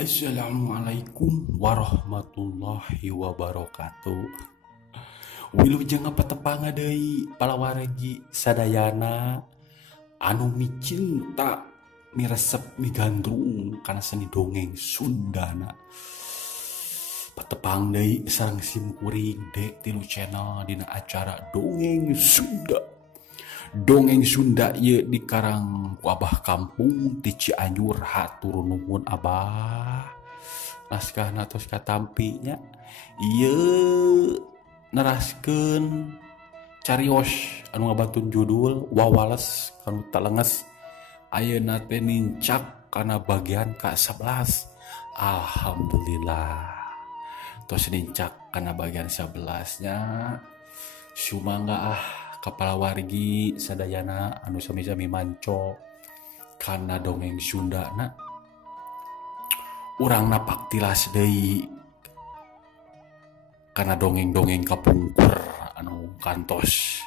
Assalamualaikum warahmatullahi wabarakatuh. Wilujeng patepang deui palawargi sadayana anu micinta miresep migandrung kana seni dongeng Sundana. Patepang deui sareng simkuring dek tilu channel dina acara Dongeng Sunda. Dongeng Sunda ye dikarang ku Abah Kampung di Cianjur. Hatur nuhun Abah. Naskahna tos katampinya ieu neraskeun carios anu ngabantuan judul Wawales kanu talenges. Ayeuna teh nincak kana bagian ka-11. Alhamdulillah. Tos nincak kana bagian 11-nya. Sumangga kepala wargi sadayana anu sami-sami manco kana dongeng Sundana. Urang napak tilas deui kana dongeng-dongeng kapungkur anu kantos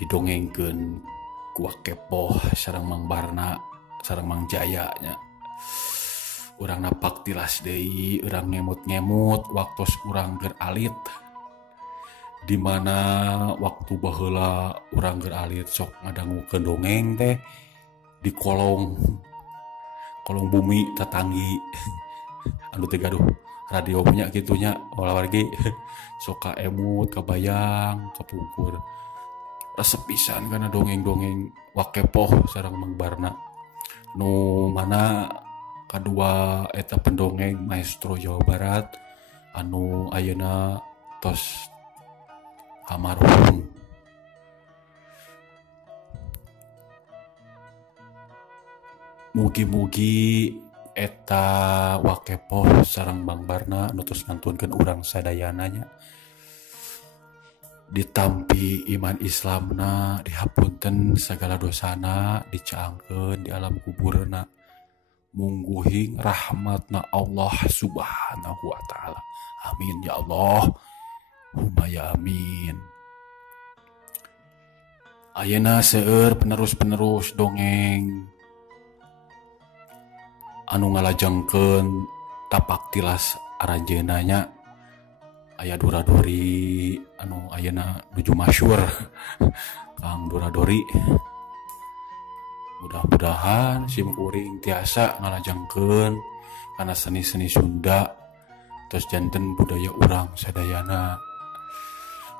didongengkeun ku Kepoh sareng Mang Barna sareng Mang Jaya nya. Urang napak tilas deui, urang ngemut-ngemut waktos urang keur alit. Di mana waktu baheula urang keur alit sok ngadangukeun dongeng teh di kolong bumi tetanggi anu teh gaduh radio nya kitu nya walawargi sok kaemut kabayang kapungkur resep pisan kana dongeng-dongeng Wakepoh sareng Mang Barna nu mana kadua eta pendongeng maestro Jawa Barat anu ayeuna tos almarhum. Mugi-mugi eta Wakepoh sareng Mang Barna anu tos ngantunkeun urang sadayananya ditampi iman Islamna, dihapunten segala dosana, dicaangkeun di alam kuburna, mungguhing rahmatna Allah Subhanahu wa taala. Amin ya Allah. Humaya amin. Ayeuna seueur penerus-penerus dongeng anu ngalajengkeun tapak tilas aranjeunanya aya Duradori anu ayeuna nuju masyhur Kang Duradori. Mudah-mudahan simkuring tiasa ngalajengkeun kana seni-seni Sunda tos janten budaya urang sadayana.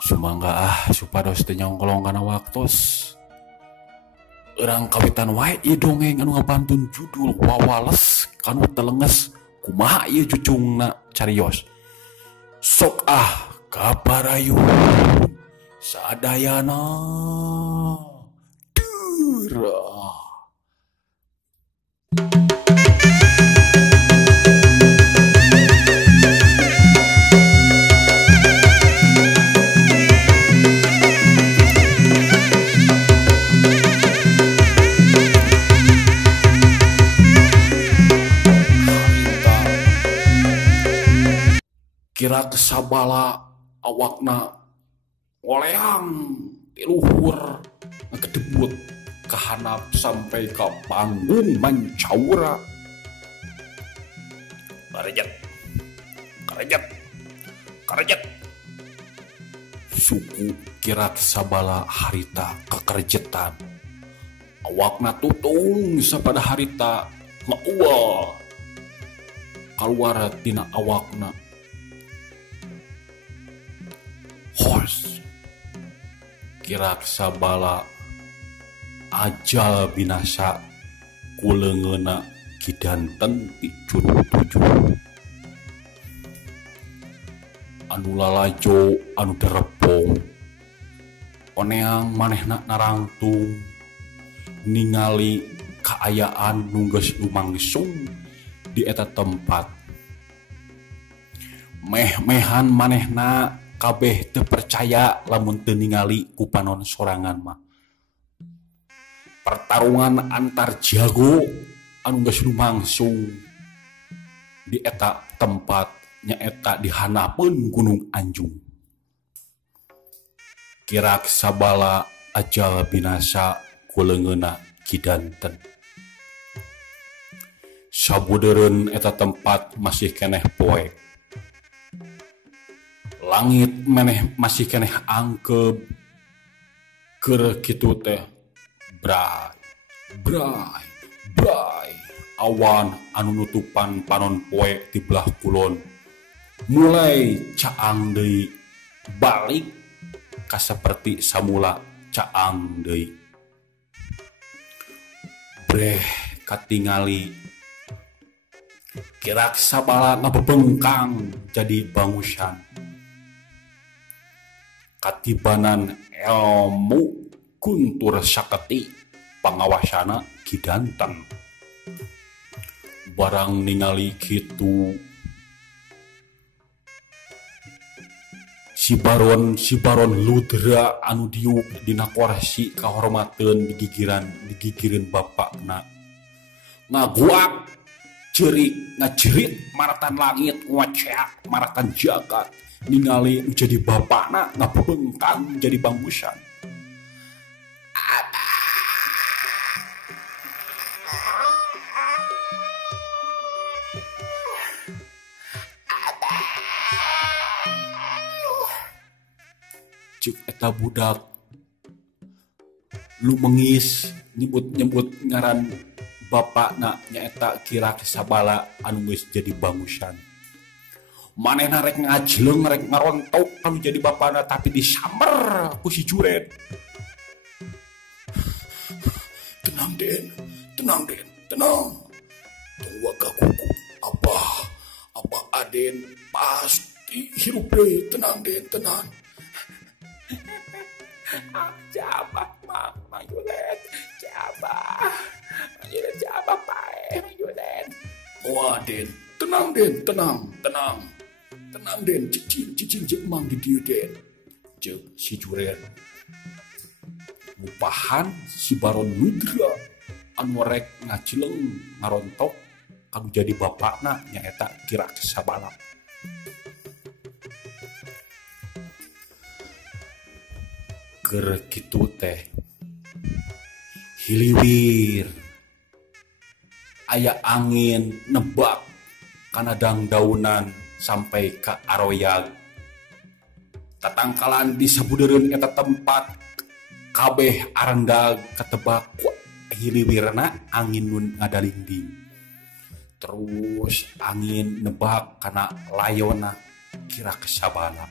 Sumangga supados teu nyongkolong kana waktos. Urang kawitan wae ieu dongeng anu ngabantun judul Wawales kanu telenges. Kumaha ieu cucungna carios. Sok kabarayun sadayana. Durah. Kira kesabala awakna oleang di luhur ngkedebut kahanap sampai ke panggung mancaura. Karejet suku kira kesabala harita kekerjetan awakna tutung sapada harita mauwa kaluar tina awakna. Hos kira sabala ajal binasa kuleungeuna kidanten ti curuh-tujuh anu lalajo anu derepong oneang manehna narangtung ningali kaayaan nu geus lumangsung di eta tempat. Meh-mehan manehna kabeh teu percaya lamun teu ningali ku panon sorangan mah. Pertarungan antar jago anu geus lumangsung di eta tempat nyaeta di hanapeun Gunung Anjung. Kirak sabala ajal binasa kuleungeuna kidanten. Sabudeureun eta tempat masih keneh poek. Langit masih keneh angkeb. Keur kitu teh bray, bray, bray. Awan anu nutupan panon poe di belah kulon mulai caang deui, balik ka saperti samula caang deui. Breh katingali kirak sabala ngabebengkang jadi bangusan. Katibanan ilmu kuntur saketi pangawasana Kidanten. Barang ningali kitu si baron Ludra anu diuk dina kursi kahormateun digigireun bapakna ngaguak cerik ngajerit maratan langit ngwaceak maratan jagat ningali jadi bapakna ngabengkang jadi bangusan. Cuk eta budak lu mengis nyebut ngaran bapakna nyaeta Kirak Sabala anu geus jadi bangusan. Manehna rek ngajleung rek ngarontok anu jadi bapakna tapi disamber ku si Juret. Tenang Den. Tunggu kuku. Abah Aden pasti hirup deui. Tenang Den. Jabah Mang Julet, jabah pae Mang Julet. Wah Den, tenang Den, cicing cek Mang di dieu Den. Cek si Juret. Mupahan si Baron Ludra anu rek ngacileng ngarontok kanu jadi bapakna nyaeta Kirak Sabala. Keur kitu teh hiliwir aya angin nebak kana dangdaunan sampai ka aroyag. Tatangkalan di sabudeureun eta tempat kabeh arendag katebak ku hiliwirna angin nun ngadalinding. Terus angin nebak kana layona Kirak Sabala.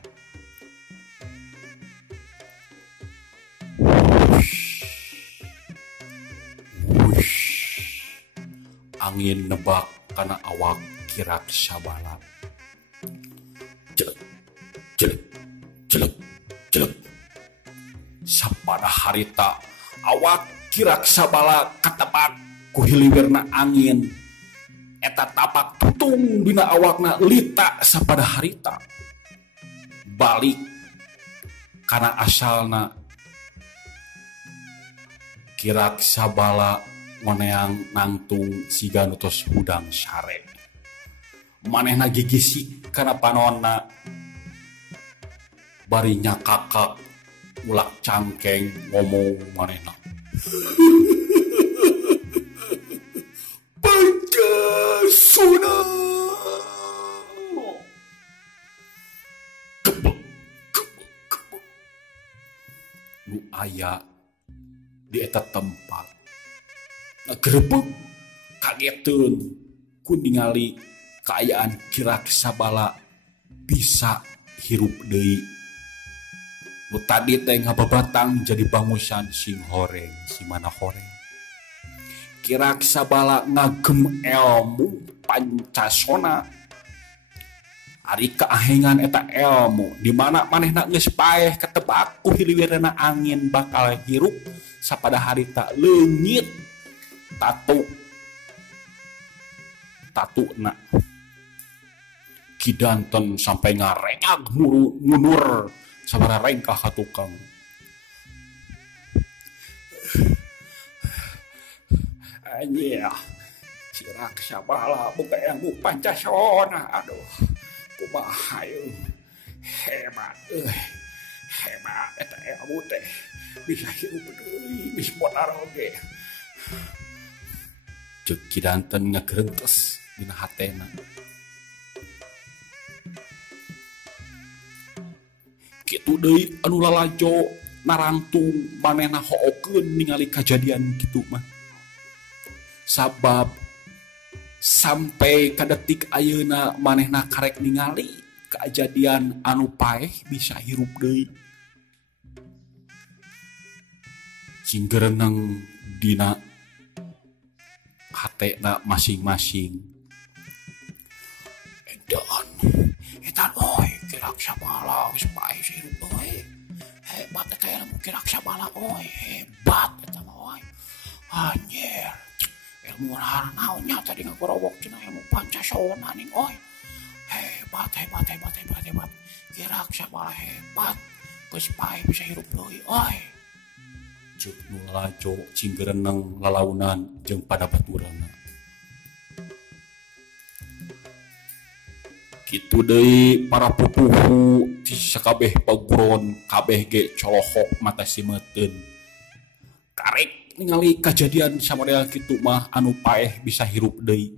Angin nebak kana awak Kirak Sabala. Jelek. Sapada harita awak Kirak Sabala katebak ku hiliwirna angin. Eta tapak tutung dina awakna lita sapada harita. Balik kana asalna Kirak Sabala ngoneang nangtung siga nutos hudang sare. Manehna gigisik kana panonna bari nyakakak ulak cangkeng ngomong manehna. Pancasuna. Kebek. Nu aya di eta tempat ngagerebeg kageteun ku ningali kaayaan Kirak Sabala bisa hirup deui. Nu tadi teh ngababatang jadi bangusan sing horeng si mana horeng. Kirak Sabala ngagem ilmu Pancasona. Ari kaahengan eta ilmu di mana manehna geus paeh ketebak ku hiliwirna angin bakal hirup sapada harita leungit tatu na Kidanten sampai ngarengag mundur sabaraha rengkah ka tukang. Anya Kirak Sabala boga ilmu Pancasona. Aduh kumaha ieu hebat eta ilmu teh bisa hirup deui bisa modal oge. Ceuk kidanten ngagerentes dina hatena. Kitu deui anu lalajo narangtung manehna hookeun ningali kajadian kitu mah. Sabab sampai ka detik ayeuna manehna karek ningali kajadian anu paeh bisa hirup deui. Cinggereneng dina hatena masing-masing. Edan oi kirak sabala geus paeh hirup oi. Hebat eta ilmu kirak sabala oi, hebat eta oi. Anjir. Ilmu naonnya tadi ngagorowok cenah ilmu Pancasona ning oi. Hebat. Kirak sabala hebat. Geus paeh bisa hirup deui oi. Ceuk nu lalajo cinggereneng lalaunan jeung pada baturana. Kitu deui para pupuhu ti sakabeh paguron kabeh ge colohok mata simeteun. Karek ningali kajadian samodel kitu mah anu paeh bisa hirup deui.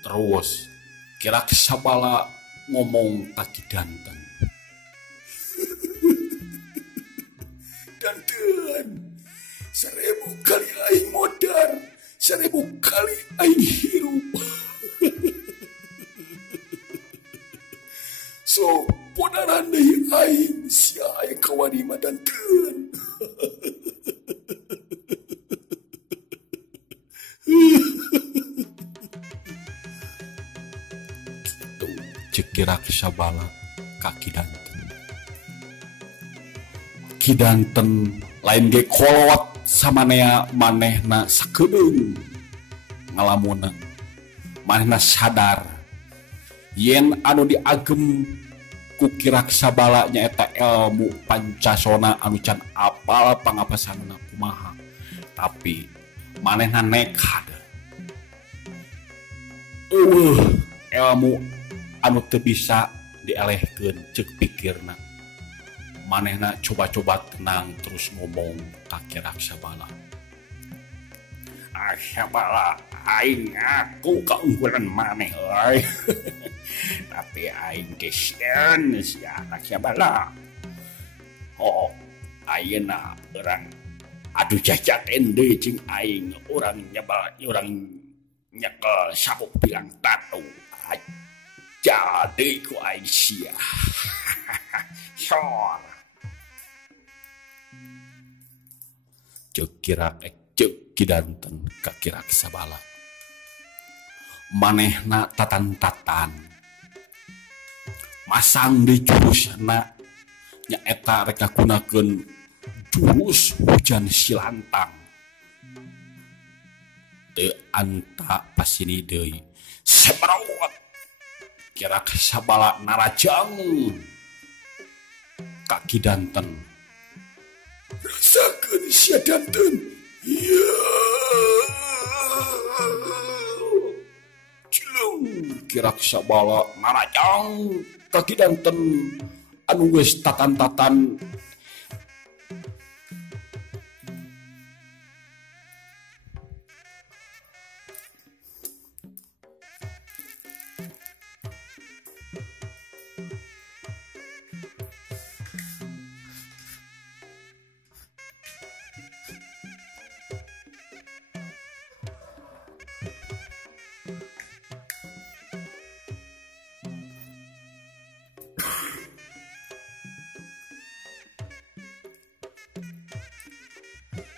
Terus kirak sabala ngomong ka kidanten. Danten, 1000 kali aing modar, 1000 kali aing hirup. So, podaran deui aing sia aing kawani mah danten. Kitu ceuk kirak sabala ka kidanten. Kidanten lain ge kolot samanea manehna sakedeung ngalamunna. Manehna sadar yen anu diagem ku kirak sabala nyaeta ilmu Pancasona anu can apal pangapasanna kumaha. Tapi manehna nekat. Ilmu anu teu bisa dielehkeun ceuk pikirna. Manehna coba-coba tenang terus ngomong ka kirak sabala. Sabala, aing aku keunggulan maneh euy. Tapi aing gesieun sia anak sabala. Oh, ayeuna urang adu jajaten deui cing aing urang nyekel sabuk pilang tatu. Jadi ku aing sia. Syor. Ceuk kidanten ka kirak sabala. Manehna tatan-tatan. Masang di jurusna nyaeta rek ngagunakeun jurus hujan silantang. Teu anta pasini deui. Semerawut kirak sabala narajang ka kidanten. Rasakeun sia danten. Ya. Cilung kirak sabala narajang ka kidanten anu geus tatan-tatan.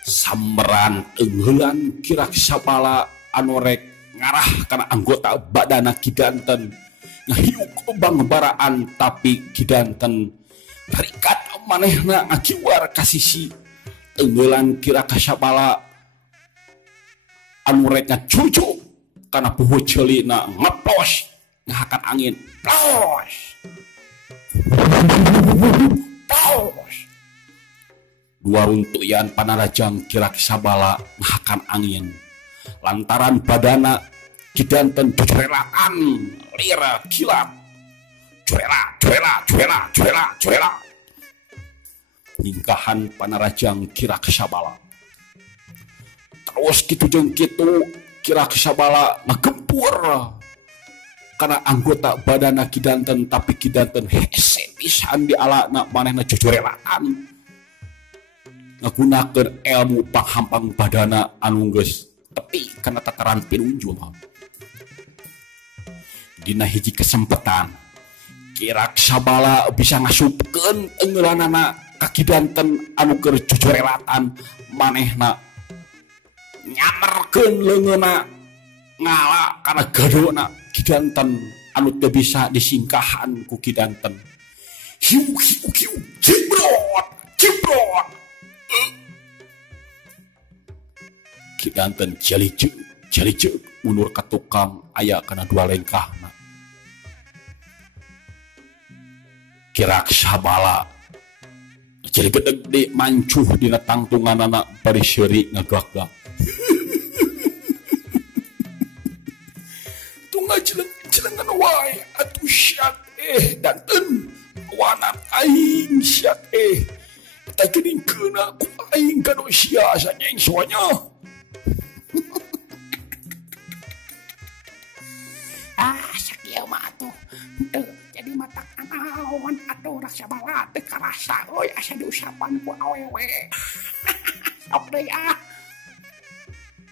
Samberan eungheulan kirak sabala anu rek ngarah kana anggota badana kidanten ngahiuk bangbaraan. Tapi kidanten rikat manehna ngakiwar ka sisi. Eungheulan kirak sabala anu rek ngacucuk kana puhut ceulina ngeplos ngahakan angin. Plos. Dua runtuyan panarajang kirak sabala ngahakan angin. Lantaran badana kidanten jurelaan lira kilat. Juela. Ningkahan panarajang kirak sabala. terus gitu jeung kitu Kirak sabala ngagempur karena anggota badana kidanten tapi kidanten hese pisan di alana manehna jujurelatan ngagunakeun ilmu panghampang badana anu geus tepi kana tataran pinunjul dina hiji kesempatan Kirak sabala bisa ngasupkeun eungeulanana ka kidanten anu keur jujurelatan manehna nyamerkeun leungeuna ngala kana gadona kidanten anu teu bisa disingkahan ku kidanten hiu hiu hiu jebrot jebrot kidanten jalijeuk mundur ka tukang aya kana dua lengkahna Kirak sabala jadi gede mancuh dina tangtunganana bari seuri ngagagak tunggal jelengan wae atuh syat danten wanan aing syat eta geuningeunna ku aing kana sia sanyeng soanya sakieu mah atuh henteu jadi matak anaon atuh rasa bala teu karasa euy asa diusapan ku awewe sok deui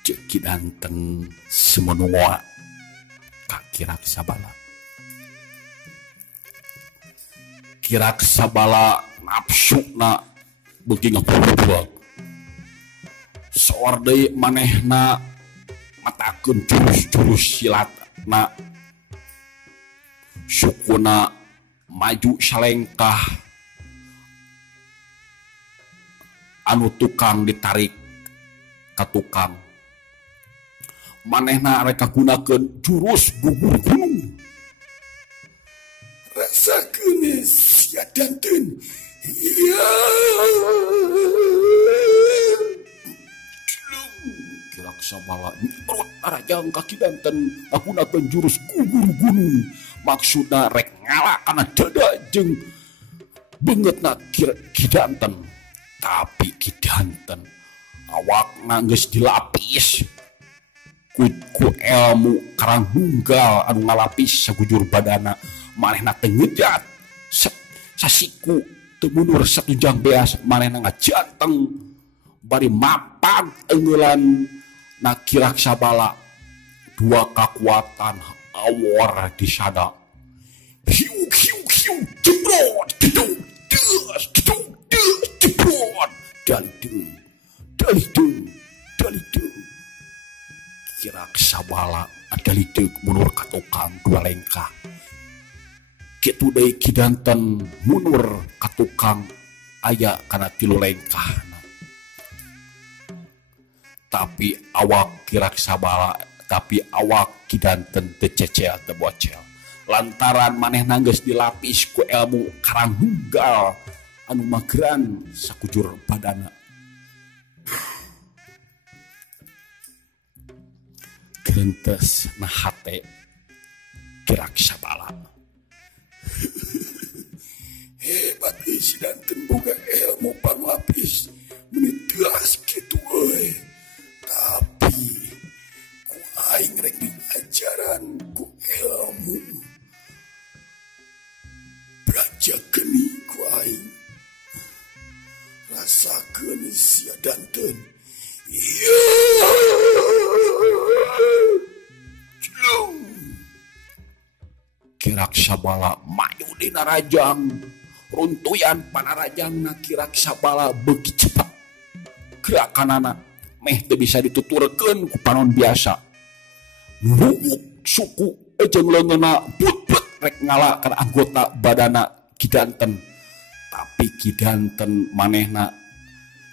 ceuk kidanten semenua ka Kirak sabala Kirak sabala nafsuna beuki ngapurubak soar deui manehna matakeun jurus-jurus silatna sukuna maju salengkah anu tukang ditarik ka tukang manehna rek kagunakeun jurus gugur gunung rasakeun sia danten ya Kirak sabala perut arajang kaki danten kagunakeun jurus gugur gunung maksudna rek ngalah kana dada jeung beungeutna kidanten tapi kidanten awakna geus dilapis ku ilmu karang nunggal anu ngalapis sagujur badana manehna teu ngejat sasiku teu mundur satunjang beas manehna ngajanteng bari mapag eungeulan na Kirak sabala dua kekuatan awor di sada hiu hiu hiu jebrot gedung des gedung des jebrot dalidung Kirak sabala dalidung mundur ka tukang dua lengkah kitu deui kidanten mundur ka tukang aya kana 3 lengkahna tapi awak Kirak sabala tapi awak kidanten teu cecea teu bocel lantaran manehna geus dilapis ku ilmu karang nunggal anu mageran sakujur badana geuntes na hate Kirak sabala hebat si danten boga ilmu panglapis menitias kitu euy tapi ku aing rek diajaran ku ilmu braja geni ku aing rasakeun sia danten iya Kirak sabala maju dina rajang runtuyan panarajangna Kirak sabala beuki cepat gerakanana meh teu bisa dituturkeun ku panon biasa nuwuk suku jeung leungeunna but rek ngala kana anggota badana kidanten tapi kidanten manehna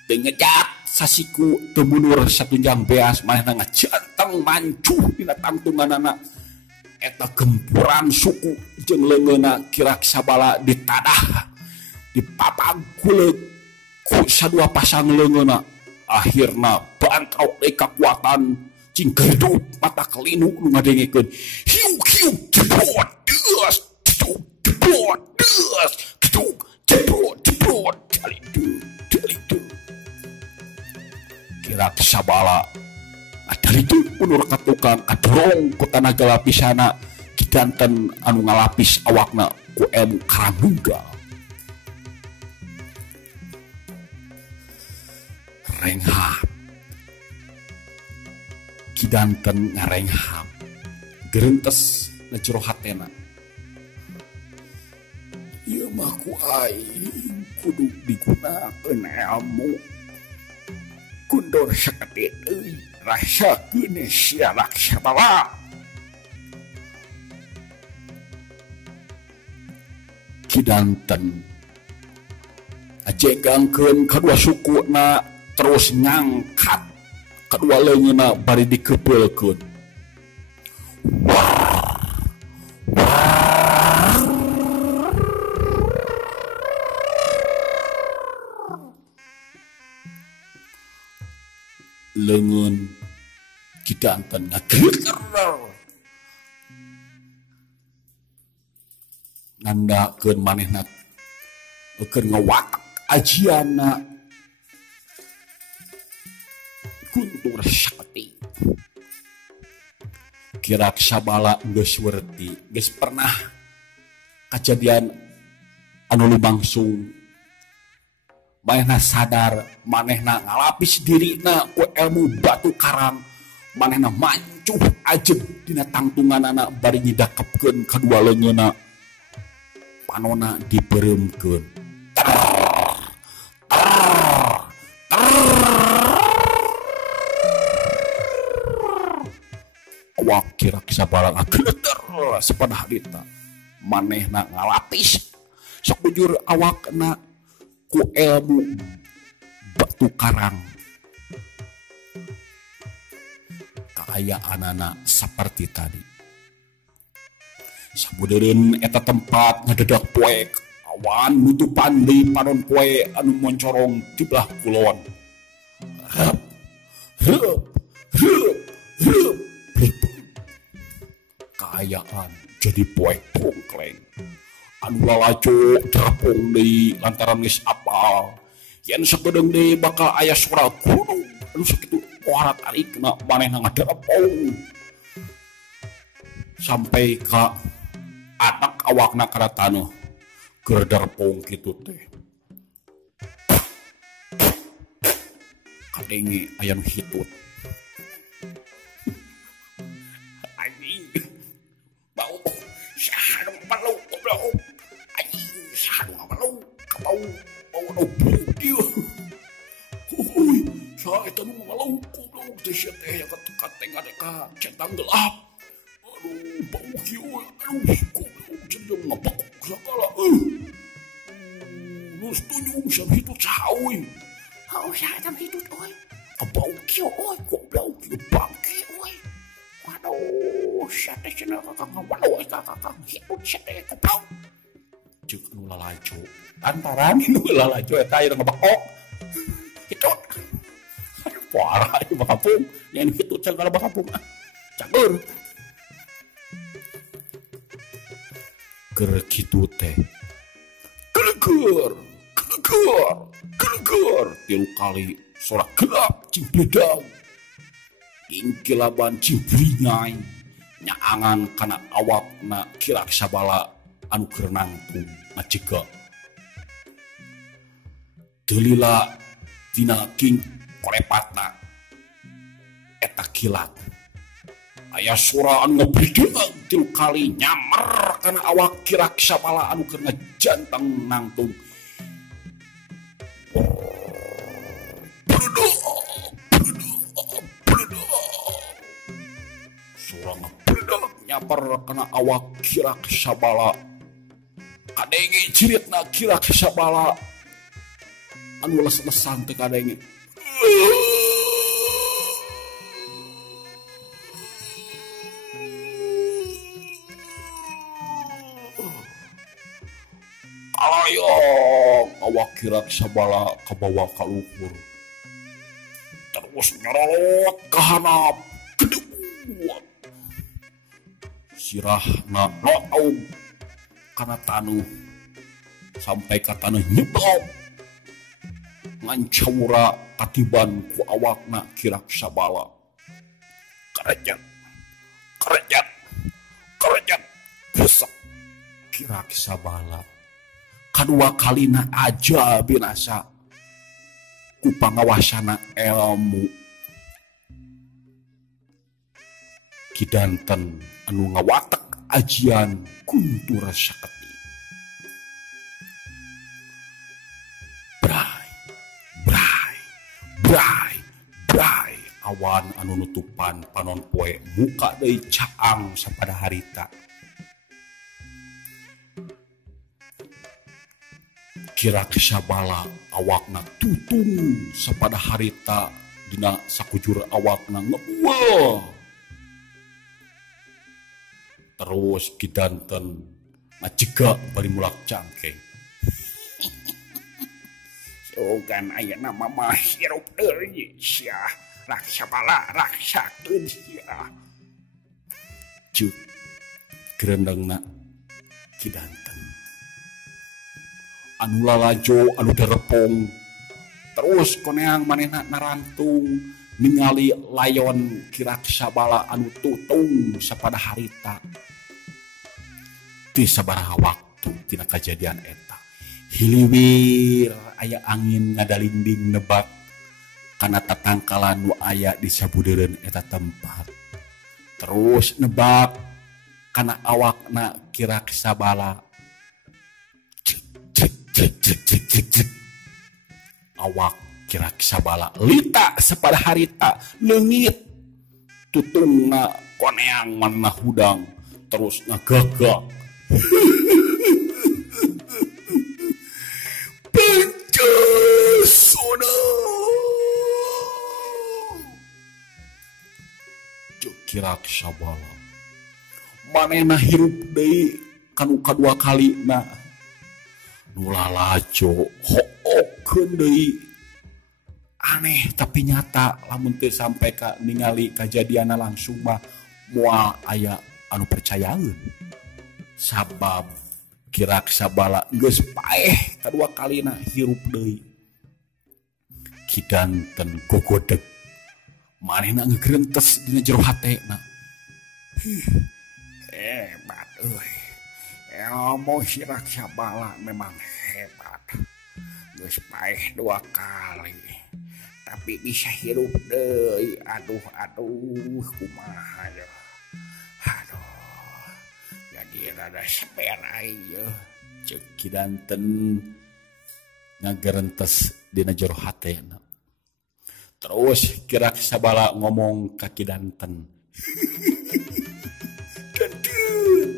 teu ngejat sasiku teu mundur satunjang beas manehna ngajanteng mancuh dina tangtunganana eta gempuran suku jeung leungeunna Kirak sabala ditadah dipapag ku sadua pasang leungeunna akhirna bantrok deui kakuatan cing gerdup mata kelinu nu ngadengekeun hiu hiu jebrot deus jebrot deus jebrot dalidung Kirak sabala mundur ka tukang kadrong ku tanaga lapisana kidanten anu ngalapis awakna ku ilmu karanunggal. Renghap kidanten ngarenghap gerentes na jero hatena. Ieu mah ku aing kudu digunakeun ilmu kundur saketi deui rasakeun siarak sabala. Kidanten ajegangkeun kadua sukuna terus ngangkat kadua leungeunna bari dikepeulkeun. Leungeun kidanten ngageter nandakeun manehna keur ngawatak ajianna kuntur sakti. Kirak sabala geus werti geus pernah kejadian anu lumangsung. Manehna sadar manehna ngalapis dirina ku ilmu batu karang, manehna mancuh ajeg dina tangtunganana bari nyidakepkeun kadua leungeunna panona dipeureumkeun. Awak kirak sabala ngageter sapadah harita manehna ngalapis sok bujur awakna ku ilmu batu karang. Kaayaanana saperti tadi. Sabudeureun eta tempat ngadedak poek awan nutupan deui panon poe anu moncorong ti belah kulon. Rep rep rep rep rep. Kaayaan jadi poek pongkleng. Anu lalajo terapung deui lantaran geus apal yen sakedeung deui bakal aya suara gunung anu sakitu warat arikna manehna ngadarapung sampai ka atak awakna kana taneuh keur darpung kitu teh. Kadenge aya nu hitut anjing bau saha nu perlu goblok. Bau dieu. Uy, saya itu malau goblok teh sia teh yang kateng ada ka centang gelap. Aduh, bau kieu. Aduh, goblok cendeung ngapak sakala. Nu setuju sia hitut saha euy. Hau saha tam hitut euy. Bau kieu euy goblok kieu bangke euy. Waduh, sia teh cenah kakak ngawalo kakak hitut sia teh goblok. Cuk nu lalajo lantaran nu lalajo eta aya ngabakok hitut parah ieu bakapung yen hitut segala bakapung cager keur kitu teh geger tilu kali sorak gelap cimpledang ingkilaban cimpringai nyaangan kana awakna kirak sabala anu keur nangtung ngacega deulila tina king korepatna eta kilat aya suara anu ngabrideg tilu kali nyamer kana awak kirak sabala anu keur ngajantang nangtung. Suara ngabrideg nyaper kana awak kirak sabala. Kadenge ciritna kirak sabala anu les-lesan teh kadenge. Alayong awak kirak sabala kabawa ka luhur. Terus nyerolot ka handap kedeuat. Sirahna noaug kana tanuh sampai ka tanuh nyeblok ngancawura katiban ku awakna kirak sabala kerejat kerejat kerejat besok kira sabala kadua kalina aja binasa ku pangawasana ilmu kidanten anu ngawatek ajian kuntura saketi bray bray bray bray awan anu nutupan panon poe muka deui caang sapada harita kira sabala awakna tutung sapada harita dina sakujur awakna ngebuah terus kidanten ngajega bari mulak cangkeng sogan ayeuna mah hirup deui sia raksa bala raksakeun sia cuk gerendengna kidanten anu lalajo anu derepong terus koneang manehna narantung ningali layon kiraksa bala anu tutung sapada harita ti sabaraha waktu tina kajadian eta hiliwir aya angin ngadalinding nebak kana tatangkalan nu aya di sabudeureun eta tempat terus nebak kana awakna kiraksa bala awak kiraksa bala lita sapada harita leungit tutungna koneang manna hudang terus ngagagak Pancasona cuk kiraksa bala manehna hirup deui kanu kadua kalina nu lalajo hookeun deui aneh tapi nyata lamun teu sampai ka ningali kajadianna langsung mah moal aya anu percayaeun sabab kiraksa bala geus paeh kadua kalina hirup deui kidanten gogodeg manehna ngegrentes dina jero hatena hebat euy ilmu kiraksa bala memang hebat geus paeh 2 kali tapi bisa hirup deui aduh kumaha ya aduh jadi rada seper aja ceuk kidanten ngagerentes dina jero hatena terus kiraksa bala ngomong ka kidanten danten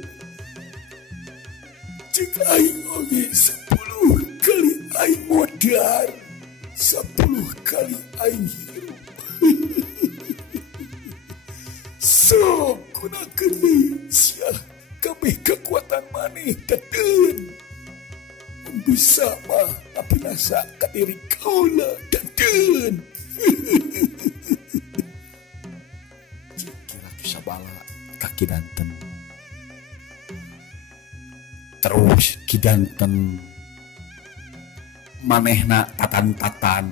cek aing oge 10 kali aing modar 10 kali aing hirup sok gunakeun deui sia kabeh kekuatan maneh danten bisa mah tapi nasa ka diri kaula danten kiraksa bala ka kidanten terus kidanten manehna tatan-tatan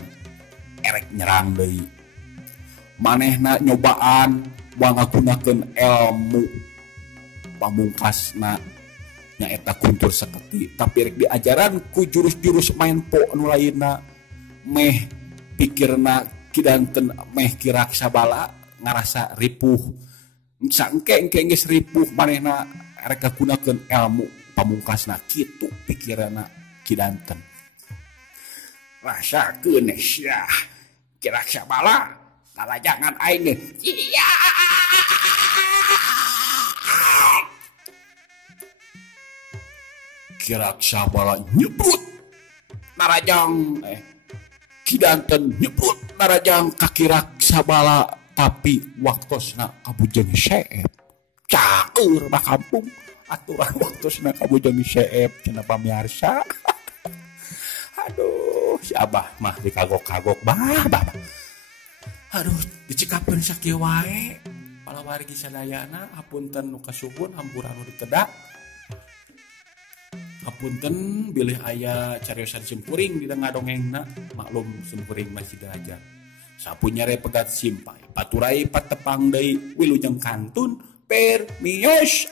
erek nyerang deui manehna nyobaan moal ngagunakeun ilmu pamungkasna nyaeta kuntur saketi tapi rek diajaran ku jurus-jurus main po anu lainna meh pikirna kidanten meh kiraksa bala ngarasa ripuh sangke geus ripuh manehna rek ngagunakeun ilmu pamungkasna kitu pikiranna kidanten rasakeun sia kiraksa bala ngalajangan aing iya kiraksa bala nyebut narajang kidanten nyebut narajang ka kiraksa bala tapi waktosna kabujeng seep caeur da kampung aturan waktosna kabujeng seep cenah pamiarsa aduh si abah mah dikagok-kagok bah aduh dicikapeun sakieu wae palawargi sadayana hapunten nu kasuhun hampura nu ditedak hapunten bilih aya cariosan simkuring di tengah dongengna maklum simkuring masih belajar sapunya pegat simpai paturai patepang deui wilujeng kantun permios.